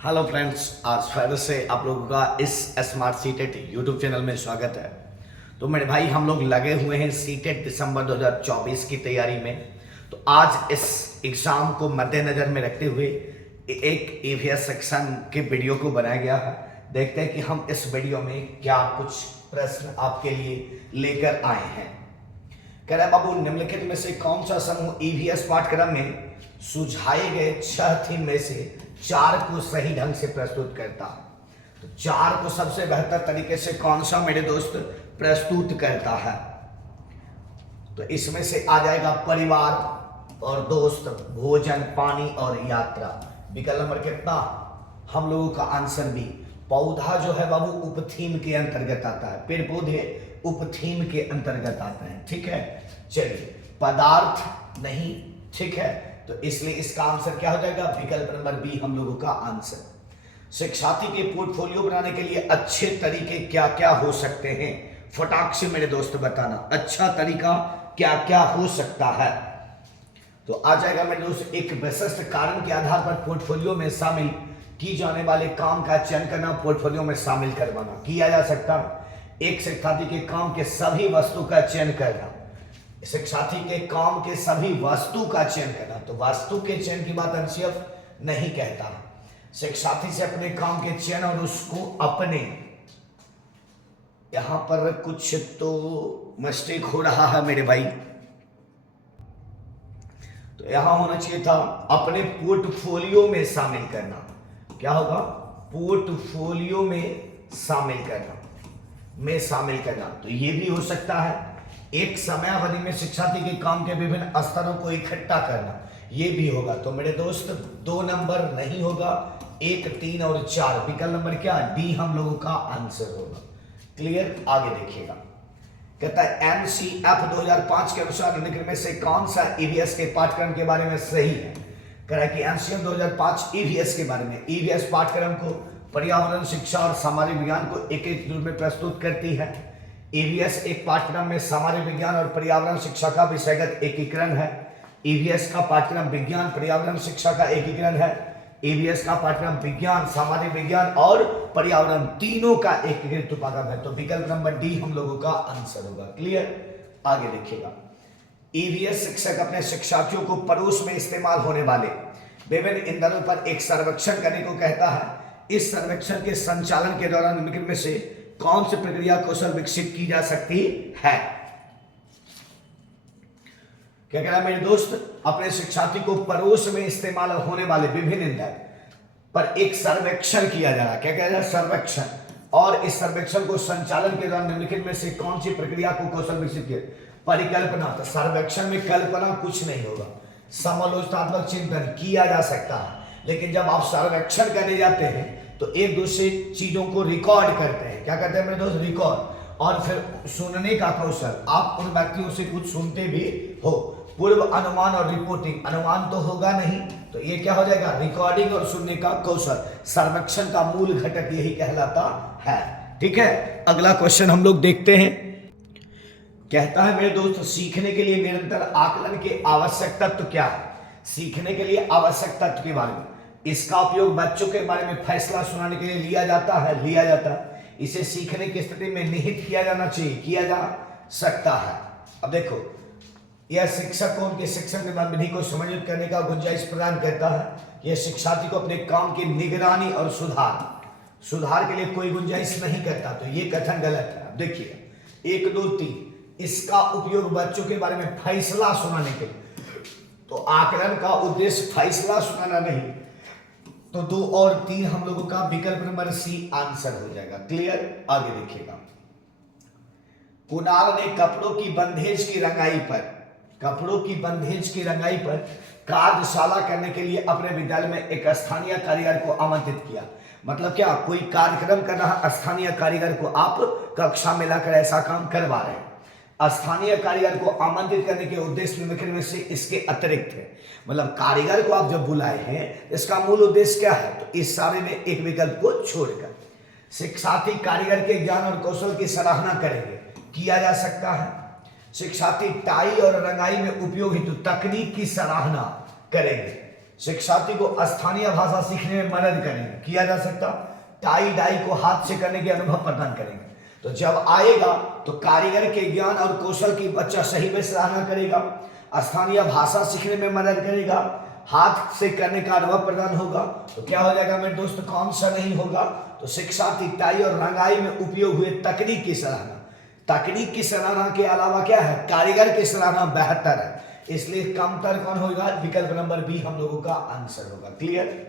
Hello friends, आज फिर से आप लोगों का इस स्मार्ट सीटेट यूट्यूब चैनल में स्वागत है। तो मेरे भाई, हम लोग लगे हुए हैं सीटेट दिसंबर 2024 की तैयारी में। तो आज इस एग्ज़ाम को मद्देनज़र में रखते हुए एक ईवीएस सेक्शन के वीडियो को बनाया गया है। देखते हैं कि हम इस वीडियो में क्या कुछ प्रश्न आपके लिए लेकर आए हैं। कह रहे बाबू, निम्नलिखित में से कौन सा समूह ईवीएस पाठ्यक्रम में सुझाए गए 6 थीम में से 4 को सही ढंग से प्रस्तुत करता है? तो 4 को सबसे बेहतर तरीके से कौन सा मेरे दोस्त प्रस्तुत करता है? तो इसमें से आ जाएगा परिवार और दोस्त, भोजन, पानी और यात्रा। विकल्प नंबर कितना? हम लोगों का आंसर बी। पौधा जो है बाबू उपथीम के अंतर्गत आता है, पेड़ पौधे उपथीम के अंतर्गत आते हैं। ठीक है, चलिए। पदार्थ नहीं, ठीक है, तो इसलिए इसका आंसर क्या हो जाएगा? विकल्प नंबर बी हम लोगों का आंसर। शिक्षार्थी के पोर्टफोलियो बनाने के लिए अच्छे तरीके क्या क्या हो सकते हैं? फटाक से मेरे दोस्त बताना, अच्छा तरीका क्या क्या हो सकता है? तो आ जाएगा मेरे दोस्त, एक विशिष्ट कारण के आधार पर पोर्टफोलियो में शामिल की जाने वाले काम का चयन करना, पोर्टफोलियो में शामिल करवाना किया जा सकता है। एक शिक्षार्थी के काम के सभी वस्तु का चयन करना, शिक्षार्थी के काम के सभी वस्तु का चयन करना, तो वस्तु के चयन की बात एनसीएफ नहीं कहता। शिक्षार्थी से अपने काम के चयन और उसको अपने, यहां पर कुछ तो मिस्टेक हो रहा है मेरे भाई, तो यहां होना चाहिए था अपने पोर्टफोलियो में शामिल करना। क्या होगा? पोर्टफोलियो में शामिल करना, में शामिल करना, तो ये भी हो सकता है। एक समयावधि में शिक्षार्थी के काम के विभिन्न स्तरों को इकट्ठा करना, ये भी होगा। तो मेरे दोस्त 2 नंबर नहीं होगा, 1, 3 और 4। विकल्प नंबर क्या? डी हम लोगों का आंसर होगा। क्लियर? आगे देखिएगा। कहता है एनसीएफ 2005 के अनुसार निम्नलिखित में से कौन सा ईवीएस के पाठ्यक्रम के बारे में सही है? कह रहा है कि एनसीएफ 2005 ईवीएस के बारे में, ईवीएस पाठ्यक्रम को पर्यावरण शिक्षा और सामाजिक विज्ञान को एक रूप में प्रस्तुत करती है। ईवीएस एक पाठ्यक्रम में सामाजिक विज्ञान और पर्यावरण शिक्षा का विषयगत एकीकरण है। ईवीएस का पाठ्यक्रम विज्ञान पर्यावरण शिक्षा का एकीकरण है। ईवीएस का पाठ्यक्रम विज्ञान, सामाजिक विज्ञान और पर्यावरण तीनों का एकीकृत उपागम है। तो विकल्प नंबर डी हम लोगों का आंसर होगा। क्लियर? आगे देखिएगा। ईवीएस शिक्षक अपने शिक्षार्थियों को पड़ोस में इस्तेमाल होने वाले विभिन्न ईंधनों पर एक सर्वेक्षण करने को कहता है। इस सर्वेक्षण के संचालन के दौरान निम्नलिखित में से कौन सी प्रक्रिया कौशल विकसित की जा सकती है? क्या कह रहा है मेरे दोस्त? अपने शिक्षार्थी को पड़ोस में इस्तेमाल होने वाले विभिन्न ईंधन पर एक सर्वेक्षण किया जा रहा है। क्या कह रहा है? सर्वेक्षण। और इस सर्वेक्षण को संचालन के दौरान निम्नलिखित में से कौन सी प्रक्रिया को कौशल विकसित किया? परिकल्पना। तो सर्वेक्षण में कल्पना कुछ नहीं होगा, समालोचनात्मक चिंतन किया जा सकता है। लेकिन जब आप सर्वेक्षण करने जाते हैं तो एक दूसरे चीजों को रिकॉर्ड करते हैं। क्या करते हैं मेरे दोस्त? रिकॉर्ड। और फिर सुनने का कौशल, आप उन व्यक्तियों से कुछ सुनते भी हो। पूर्व अनुमान और रिपोर्टिंग, अनुमान तो होगा नहीं, तो ये क्या हो जाएगा? रिकॉर्डिंग और सुनने का कौशल। सर्वेक्षण का मूल घटक यही कहलाता है। ठीक है, अगला क्वेश्चन हम लोग देखते हैं। कहता है मेरे दोस्त, सीखने के लिए निरंतर आकलन के आवश्यक तत्व क्या है? सीखने के लिए आवश्यक तत्व के बारे में, इसका उपयोग बच्चों के बारे में फैसला सुनाने के लिए लिया जाता है। इसे सीखने की स्थिति में निहित किया जाना चाहिए, किया जा सकता है। अब देखो, यह शिक्षक को उनके शिक्षण निर्माण विधि को समन्वित करने का गुंजाइश प्रदान करता है। यह शिक्षार्थी को अपने काम की निगरानी और सुधार के लिए कोई गुंजाइश नहीं करता। तो ये कथन गलत है। अब देखिए, 1, 2, 3, इसका उपयोग बच्चों के बारे में फैसला सुनाने के लिए, तो आकलन का उद्देश्य फैसला सुनाना नहीं, तो 2 और 3 हम लोगों का विकल्प नंबर सी आंसर हो जाएगा। क्लियर? आगे देखिएगा। कुणाल ने कपड़ों की बंधेज की रंगाई पर कार्यशाला करने के लिए अपने विद्यालय में एक स्थानीय कारीगर को आमंत्रित किया। मतलब क्या? कोई कार्यक्रम कर रहा, स्थानीय कारीगर को आप कक्षा में लाकर ऐसा काम करवा रहे हैं। स्थानीय कारीगर को आमंत्रित करने के उद्देश्य निम्नलिखित में से इसके अतिरिक्त है। मतलब कारीगर को आप जब बुलाए हैं, इसका मूल उद्देश्य क्या है? तो इस सारे में एक विकल्प को छोड़कर शिक्षार्थी कारीगर के ज्ञान और कौशल की सराहना करेंगे, किया जा सकता है। शिक्षार्थी टाई और रंगाई में उपयोग हेतु तकनीक की सराहना करेंगे। शिक्षार्थी को स्थानीय भाषा सीखने में मदद करेंगे, किया जा सकता। टाई डाई को हाथ से करने के अनुभव प्रदान करेंगे। तो जब आएगा तो कारीगर के ज्ञान और कौशल की बच्चा सही में सराहना करेगा, स्थानीय भाषा सीखने में मदद करेगा, हाथ से करने का अनुभव प्रदान होगा। तो क्या हो जाएगा मेरे दोस्त, कौन सा नहीं होगा? तो शिक्षार्थी टाई और रंगाई में उपयोग हुए तकनीक की सराहना, तकनीक की सराहना के अलावा क्या है, कारीगर की सराहना बेहतर है, इसलिए कमतर कौन होगा? विकल्प नंबर बी हम लोगों का आंसर होगा। क्लियर?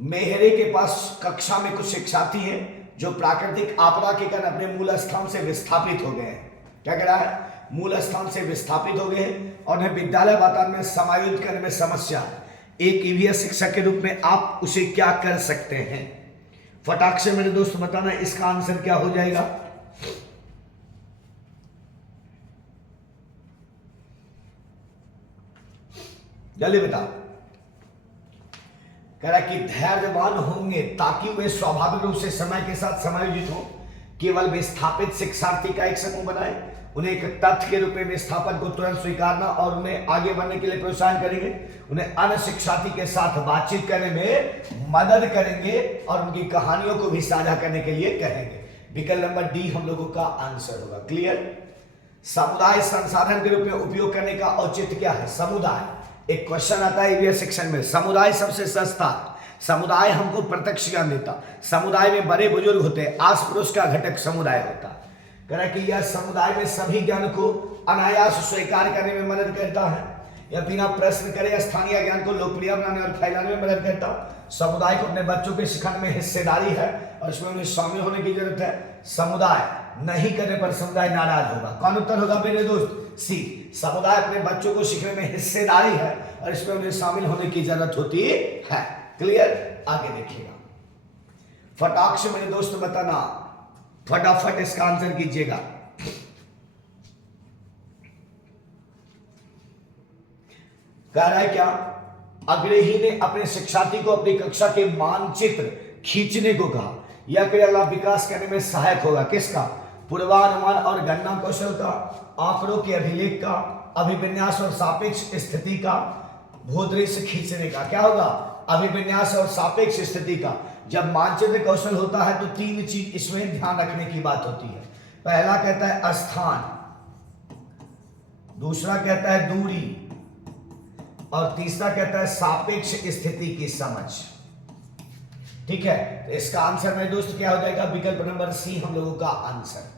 मेहरे के पास कक्षा में कुछ शिक्षार्थी हैं जो प्राकृतिक आपदा के कारण अपने मूल स्थान से विस्थापित हो गए हैं। क्या कह रहा है? मूल स्थान से विस्थापित हो गए हैं और उन्हें विद्यालय वातावरण में समायोजित करने में समस्या है। एक ईवीएस शिक्षक के रूप में आप उसे क्या कर सकते हैं? फटाक से मेरे दोस्त बताना इसका आंसर क्या हो जाएगा। जल्दी बताओ। कह रहा कि धैर्यवान होंगे ताकि वे स्वाभाविक रूप से समय के साथ समायोजित हो। केवल विस्थापित शिक्षार्थी का एक समूह बनाए, उन्हें एक तथ्य के रूप में विस्थापन को तुरंत स्वीकारना और उन्हें आगे बढ़ने के लिए प्रोत्साहन करेंगे। उन्हें अन्य शिक्षार्थी के साथ बातचीत करने में मदद करेंगे और उनकी कहानियों को भी साझा करने के लिए कहेंगे। विकल्प नंबर डी हम लोगों का आंसर होगा। क्लियर? समुदाय संसाधन के रूप में उपयोग करने का औचित्य क्या है? समुदाय, एक क्वेश्चन आता है ईवीएस सेक्शन में, समुदाय सबसे सस्ता, समुदाय हमको प्रत्यक्ष ज्ञान देता, समुदाय में बड़े बुजुर्ग होते हैं, आस पड़ोस का घटक समुदाय होता है। कह रहा कि यह समुदाय में सभी ज्ञान को अनायास स्वीकार करने में मदद करता है, यह बिना प्रश्न करे स्थानीय ज्ञान को लोकप्रिय बनाने और फैलाने में मदद करता। समुदाय को अपने बच्चों के सिखाने में हिस्सेदारी है और इसमें उन्हें शामिल होने की जरूरत है। समुदाय नहीं करने पर समुदाय नाराज होगा। कौन उत्तर होगा मेरे दोस्त? सी। समुदाय अपने बच्चों को सीखने में हिस्सेदारी है और इसमें उन्हें शामिल होने की जरूरत होती है। क्लियर? आगे देखिएगा। फटाक से मेरे दोस्त बताना, फटाफट इसका आंसर कीजिएगा। कह रहा है क्या? अग्रही ने अपने शिक्षार्थी को अपनी कक्षा के मानचित्र खींचने को कहा। यह क्रियाकलाप विकास करने में सहायक होगा। किसका? पूर्वानुमान और गणना कौशल का, आंकड़ों के अभिलेख का, अभिविन्यास और सापेक्ष स्थिति का, भूदृश्य खींचने का। क्या होगा? अभिविन्यास और सापेक्ष स्थिति का। जब मानचित्र कौशल होता है तो तीन चीज इसमें ध्यान रखने की बात होती है। पहला कहता है स्थान, दूसरा कहता है दूरी और तीसरा कहता है सापेक्ष स्थिति की समझ। ठीक है? तो इसका आंसर मेरे दोस्त क्या हो जाएगा? विकल्प नंबर सी हम लोगों का आंसर।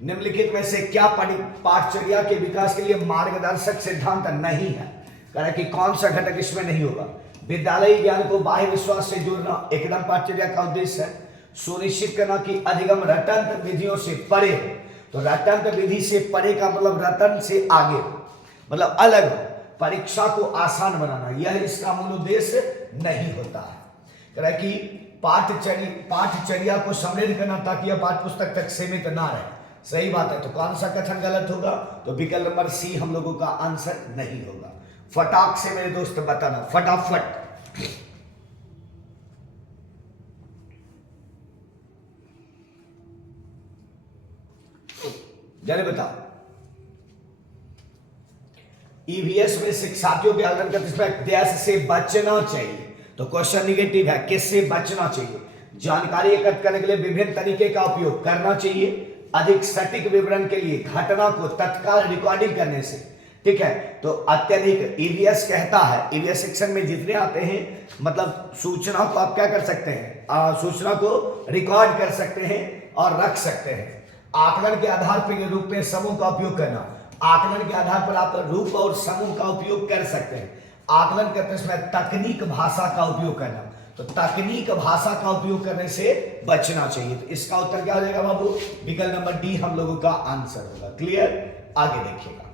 निम्नलिखित में से क्या पाठचर्या के विकास के लिए मार्गदर्शक सिद्धांत नहीं है? कह रहा है कि कौन सा घटक इसमें नहीं होगा? विद्यालयी ज्ञान को बाह्य विश्वास से जोड़ना एकदम पाठचर्या का उद्देश्य है। सुनिश्चित करना कि अधिगम रटंत विधियों से परे हो। तो रटंत विधि से परे का मतलब रटन से आगे, मतलब अलग हो। परीक्षा को आसान बनाना, यह इसका मूल उद्देश्य नहीं होता है। कह रहा है कि पाठचर्या को समृद्ध करना ताकि यह पाठ्य पुस्तक तक सीमित ना रहे। सही बात है। तो कौन सा कथन गलत होगा? तो विकल्प नंबर सी हम लोगों का आंसर नहीं होगा। फटाक से मेरे दोस्त बताना, फटाफट। जल्दी बताओ। ईवीएस में शिक्षार्थियों के आवेदन करते समय देश से बचना चाहिए। तो क्वेश्चन निगेटिव है, किससे बचना चाहिए? जानकारी एकत्र करने के लिए विभिन्न तरीके का उपयोग करना चाहिए, अधिक सटीक विवरण के लिए घटना को तत्काल रिकॉर्डिंग करने से। ठीक है? तो अत्यधिक ईवीएस कहता है, ईवीएस सेक्शन में जितने आते हैं मतलब सूचना को आप क्या कर सकते हैं? सूचना को रिकॉर्ड कर सकते हैं और रख सकते हैं। आकलन के आधार पर रूप में समूह का उपयोग करना, आकलन के आधार पर आप रूप और समूह का उपयोग कर सकते हैं। आकलन करते समय तकनीक भाषा का उपयोग करना, तो तकनीक भाषा का उपयोग करने से बचना चाहिए। तो इसका उत्तर क्या हो जाएगा बाबू? विकल्प नंबर डी हम लोगों का आंसर होगा। क्लियर? आगे देखिएगा।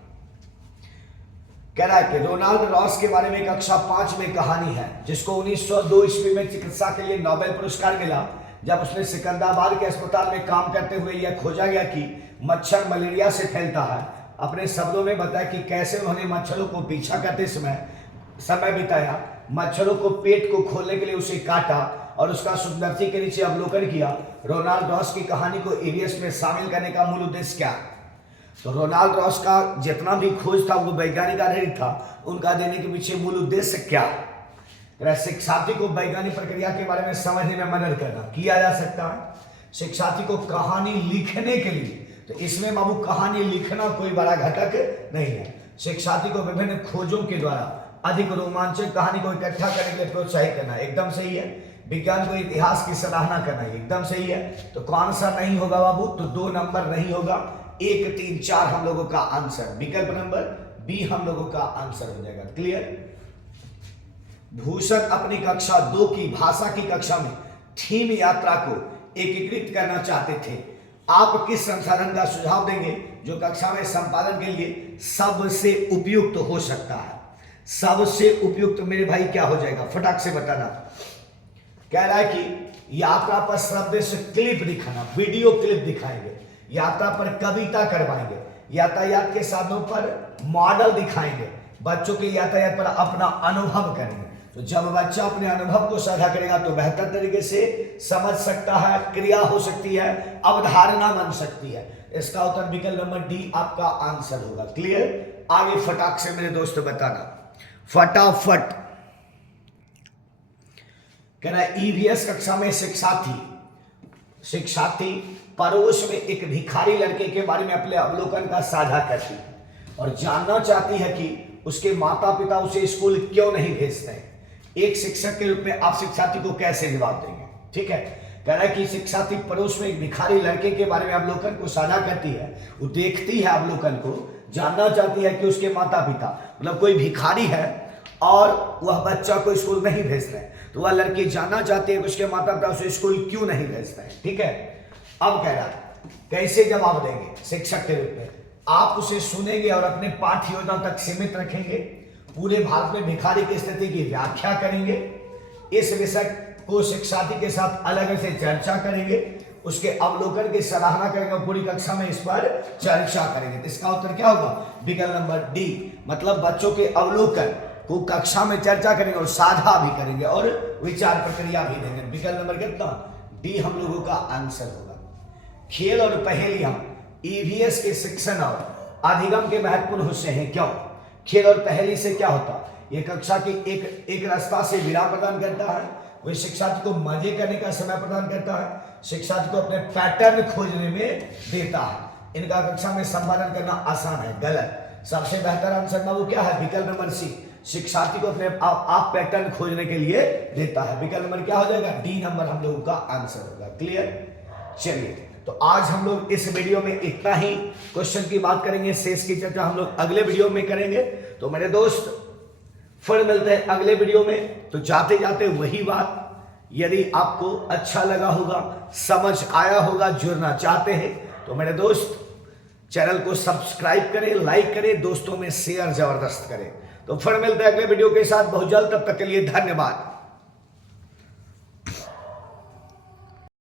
कह रहा है कि रोनाल्ड रॉस के बारे में कक्षा 5 में कहानी है जिसको 1902 ईस्वी में चिकित्सा के लिए नोबेल पुरस्कार मिला, जब उसने सिकंदराबाद के अस्पताल में काम करते हुए यह खोजा गया कि मच्छर मलेरिया से फैलता है। अपने शब्दों में बताया कि कैसे उन्होंने मच्छरों को पीछा करते समय बिताया, मच्छरों को पेट को खोलने के लिए उसे काटा और उसका सुंदरती के नीचे अवलोकन किया। रोनाल्ड रॉस की कहानी को ईवीएस में शामिल करने का मूल उद्देश्य क्या? तो रोनाल्ड रॉस का जितना भी खोज था वो वैज्ञानिक आधारित था। उनका देने के पीछे मूल उद्देश्य क्या? शिक्षार्थी को वैज्ञानिक प्रक्रिया के बारे में समझने में मदद करना किया जा सकता है। शिक्षार्थी को कहानी लिखने के लिए, तो इसमें बाबू कहानी लिखना कोई बड़ा घटक नहीं है। शिक्षार्थी को विभिन्न खोजों के द्वारा अधिक रोमांचक कहानी को इकट्ठा करने के लिए प्रोत्साहित करना, एकदम सही है। विज्ञान को इतिहास की सराहना करना, एकदम सही है। तो कौन सा नहीं होगा बाबू? तो 2 नंबर नहीं होगा। 1, 3, 4 हम लोगों का आंसर, विकल्प नंबर बी हम लोगों का आंसर हो जाएगा। क्लियर? भूषण अपनी कक्षा 2 की भाषा की कक्षा में थीम यात्रा को एकीकृत करना चाहते थे। आप किस संसाधन का सुझाव देंगे जो कक्षा में संपादन के लिए सबसे उपयुक्त हो सकता है? सबसे उपयुक्त मेरे भाई क्या हो जाएगा? फटाक से बताना। कह रहा है कि यात्रा पर शब्द से क्लिप दिखाना, वीडियो क्लिप दिखाएंगे, यात्रा पर कविता करवाएंगे, यातायात के साधनों पर मॉडल दिखाएंगे, बच्चों के यातायात पर अपना अनुभव करेंगे। तो जब बच्चा अपने अनुभव को साझा करेगा तो बेहतर तरीके से समझ सकता है, क्रिया हो सकती है, अवधारणा बन सकती है। इसका उत्तर विकल्प नंबर डी आपका आंसर होगा। क्लियर? आगे फटाक से मेरे दोस्त बताना, फटाफट। कह रहा है ईवीएस कक्षा में शिक्षार्थी पड़ोस में एक भिखारी लड़के के बारे में अपने अवलोकन का साझा करती है और जानना चाहती है कि उसके माता पिता उसे स्कूल क्यों नहीं भेजते हैं। एक शिक्षक के रूप में आप शिक्षार्थी को कैसे जवाब देंगे? ठीक है, कह रहा है कि शिक्षार्थी पड़ोस में एक भिखारी लड़के के बारे में अवलोकन को साझा करती है, वो देखती है अवलोकन को, जानना चाहती है कि उसके माता पिता, मतलब कोई भिखारी है और वह बच्चा को स्कूल नहीं भेजते हैं, तो वह लड़की जानना चाहती है कि उसके माता पिता उसे स्कूल क्यों नहीं भेजते हैं। ठीक है, अब कह रहा है कैसे जवाब देंगे शिक्षक के रूप में? आप उसे सुनेंगे और अपने पाठ्य योजना तक सीमित रखेंगे, पूरे भारत में भिखारी की स्थिति की व्याख्या करेंगे, इस विषय को शिक्षार्थी के साथ अलग से चर्चा करेंगे, उसके अवलोकन की सराहना करेंगे और पूरी कक्षा में इस पर चर्चा करेंगे। तो इसका उत्तर क्या होगा? विकल्प नंबर डी, मतलब बच्चों के अवलोकन को कक्षा में चर्चा करेंगे और साझा भी करेंगे और विचार प्रक्रिया भी देंगे। विकल्प नंबर कितना? डी हम लोगों का आंसर होगा। खेल और पहेलियां ईवीएस के शिक्षण और अधिगम के महत्वपूर्ण हिस्से हैं। क्यों? खेल और पहेली से क्या होता है? यह कक्षा की एक रास्ता से विराम प्रदान करता है, वह शिक्षार्थी को मजे करने का समय प्रदान करता है, शिक्षार्थी को अपने पैटर्न खोजने में देता है। इनका कक्षा में संपादन करना आसान है। गलत। सबसे बेहतर आंसर बाबू क्या है? विकल्प नंबर सी, शिक्षार्थी को अपने आप पैटर्न खोजने के लिए देता है। विकल्प नंबर क्या हो जाएगा? डी नंबर हम लोगों का आंसर होगा। क्लियर? चलिए, तो आज हम लोग इस वीडियो में इतना ही क्वेश्चन की बात करेंगे, शेष की चर्चा हम लोग अगले वीडियो में करेंगे। तो मेरे दोस्त फिर मिलते हैं अगले वीडियो में। तो जाते जाते वही बात, यदि आपको अच्छा लगा होगा, समझ आया होगा, जुड़ना चाहते हैं तो मेरे दोस्त चैनल को सब्सक्राइब करें, लाइक करें, दोस्तों में शेयर जबरदस्त करें। तो फिर मिलते हैं अगले वीडियो के साथ बहुत जल्द। तब तक के लिए धन्यवाद।